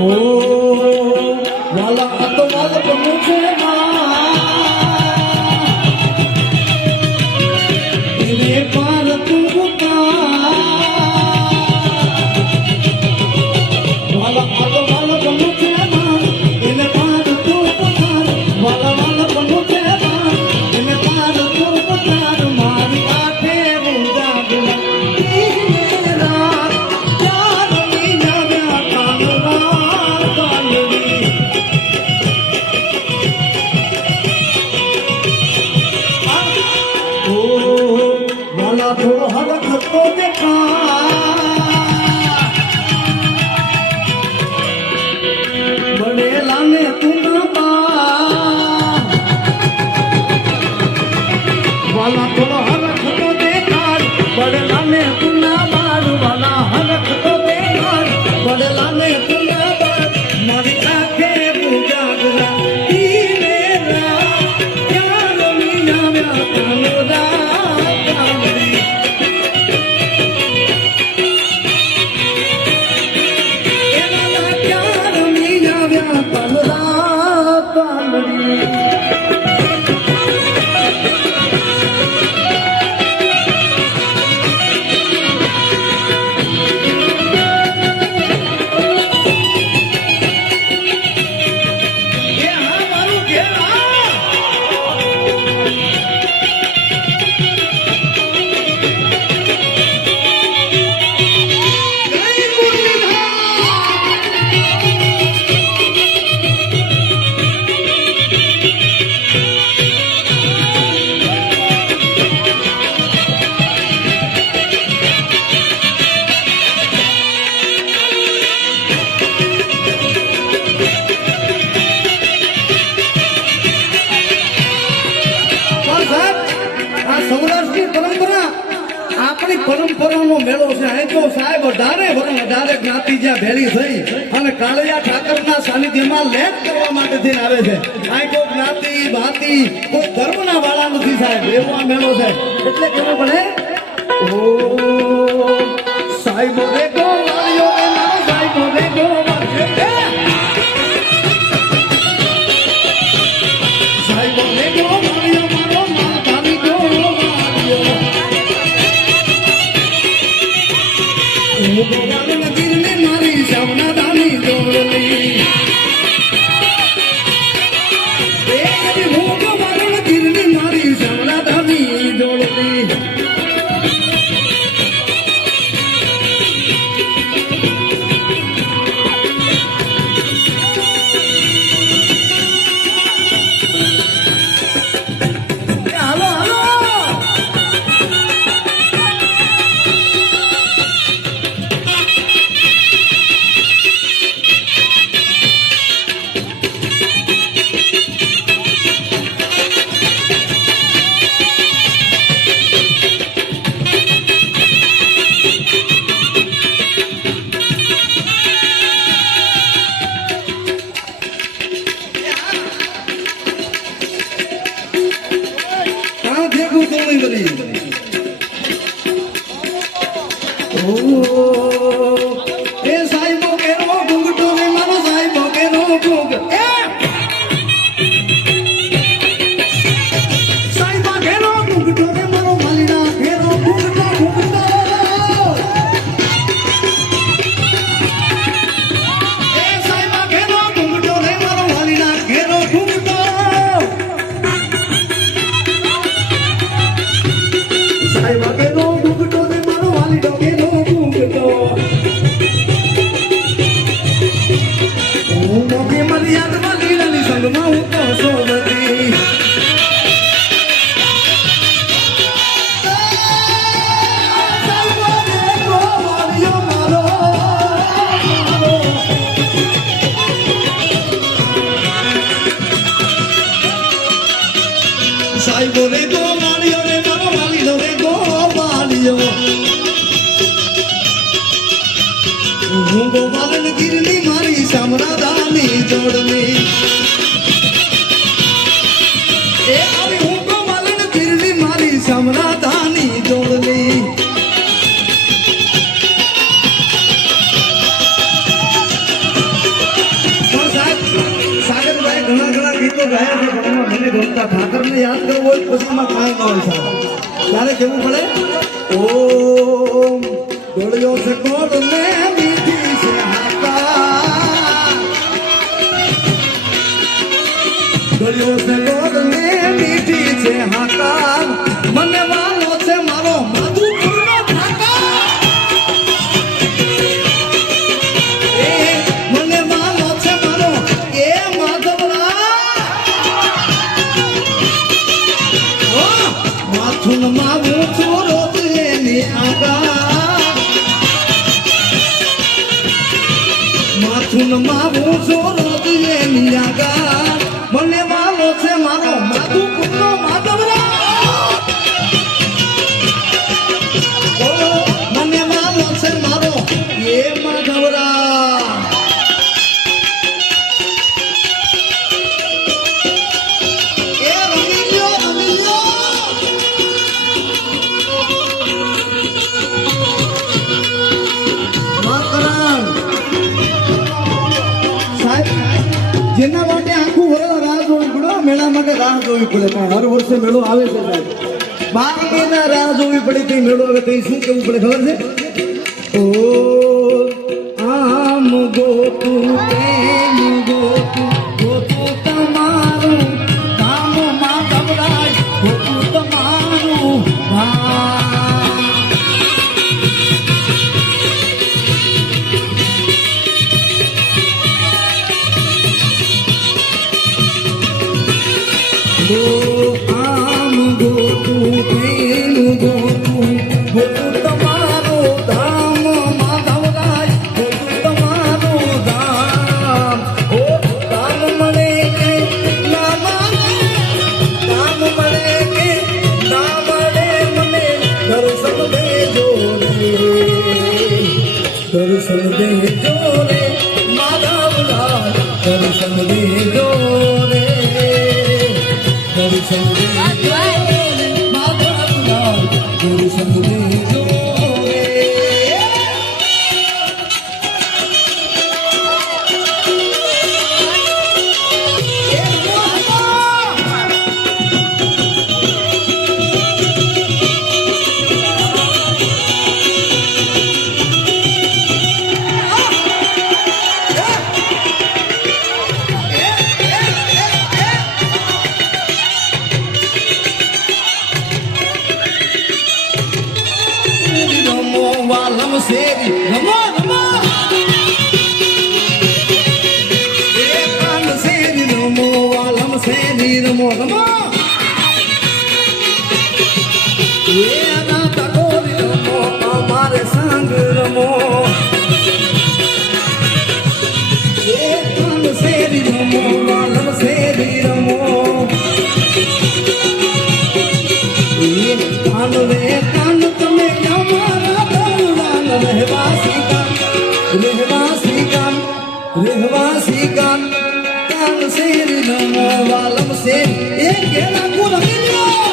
ઓ વાલા તો વાલ બનુ છે એને પાર તું વાલા તો વાલ બનુ છે એને પાર તું વાલા વાલ બનુ છે એને પાર તું મારી આંખે મુજાગલા થોડો હરખ તો બડેલા ને તું વાલા થોડો હરખ તો દેખાડ બડેલા ને તું ના બાર વાલા હરખ તો દેખાડ બડેલા ને તું ના બાર મારી આંખે મુજાગરા પરંપરાનો મેળો છે. અહીં તો સાહેબ વધારે જ્ઞાતિ જ્યાં ભેળી થઈ અને કાળિયા ઠાકરના સાનિધ્યમાં લેપ કરવા માટે થઈને આવે છે. અહીં કોઈ જ્ઞાતિ ભાતિ કોઈ ધર્મના વાળા નથી સાહેબ, એવો આ મેળો છે. એટલે કેવું પડે ઓ સાહેબો રે ગો વાળીઓ રે મારો સાહેબો રે ગો સાહેબો રે ગો વાળીઓ મારો માતાની ગો વાળીઓ ગોવાલ નગીર ને મારી સાવના દાની જોડલી ગોવાલ નગીર ને મારી સાવના દાની જોડલી સાહેબો રે ગો વાળીઓ રે મારો વાલીનો રે ગો વાલીઓ હું ગોવાલ ગીરની મારી સામરા દાની જોડની એ આવી હું ગોવાલ ગીરની મારી સામરા દાની જોડની ગાયા છે પણ એમાં મને ગમતા ઠાકરને યાદ કરવું હોય તો પછી એમાં કાંઈ ન હોય સાહેબ. ત્યારે કેવું પડે ઓમ ડોળ્યો છે કોડ ને મીઠી છે હાકા, ડોળ્યો છે કોડ ને મીઠી છે હાકા, મને વાલો છે મારો માધુપુરનો ઠાકા, મને વાલો છે મારો એ માધવરા, માથું માવું છું રોજ એની આગા, માથું માવું છું રોજ એની આગા, મને વાલો છે મારો માધુપુરનો માધવરા, મને વાલો છે મારો એ માધવરા. એ રમી લ્યો, રમી લ્યો. મકરાણ સાહેબ, જેના માટે આખું વર્ષ રાહ જોવી પડે, મેળા માટે રાહ જોવી પડે. કારણ હર વર્ષે મેળો આવે છે સાહેબ, 12 મહિના રાહ જોવી પડે. કઈ મેળો આવે તો શું કેવું પડે ખબર છે? ઓ આમ ગોતું તેમ ગોતું, ગોતું તમારું કામ માધવરાય, ગોતું તમારું ધામ. આમ ગોતું તેમ ગોતું, ગોતું તમારું ધામ માધવરાય, ગોતું તમારું ધામ. ઓ ધામ મળે કે ના મળે, ધામ મળે કે ના મળે, મને દર્શન દેજો રે, દર્શન દેજો રે માધવરાય, દર્શન દેજો રે, દર્શન દેજો રે માધવરાય, દર્શન દેજો રે. રમો વાલમ શેરી રમો રમો, એ કાન શેરી રમો વાલમ શેરી રમો રમો, એ આના ટકોરી રમો અમારે સંગ રમો, એ કાન શેરી રમો વાલમ શેરી રમો, એ કાન રે કાન તમે અમારા દરવાન રહેવાસી કાન, રહેવાસી કાન, રહેવાસી કાન, કાન શેરી રમો વાલમ શેરી, એ કેળા ગુણ મિલ્યો.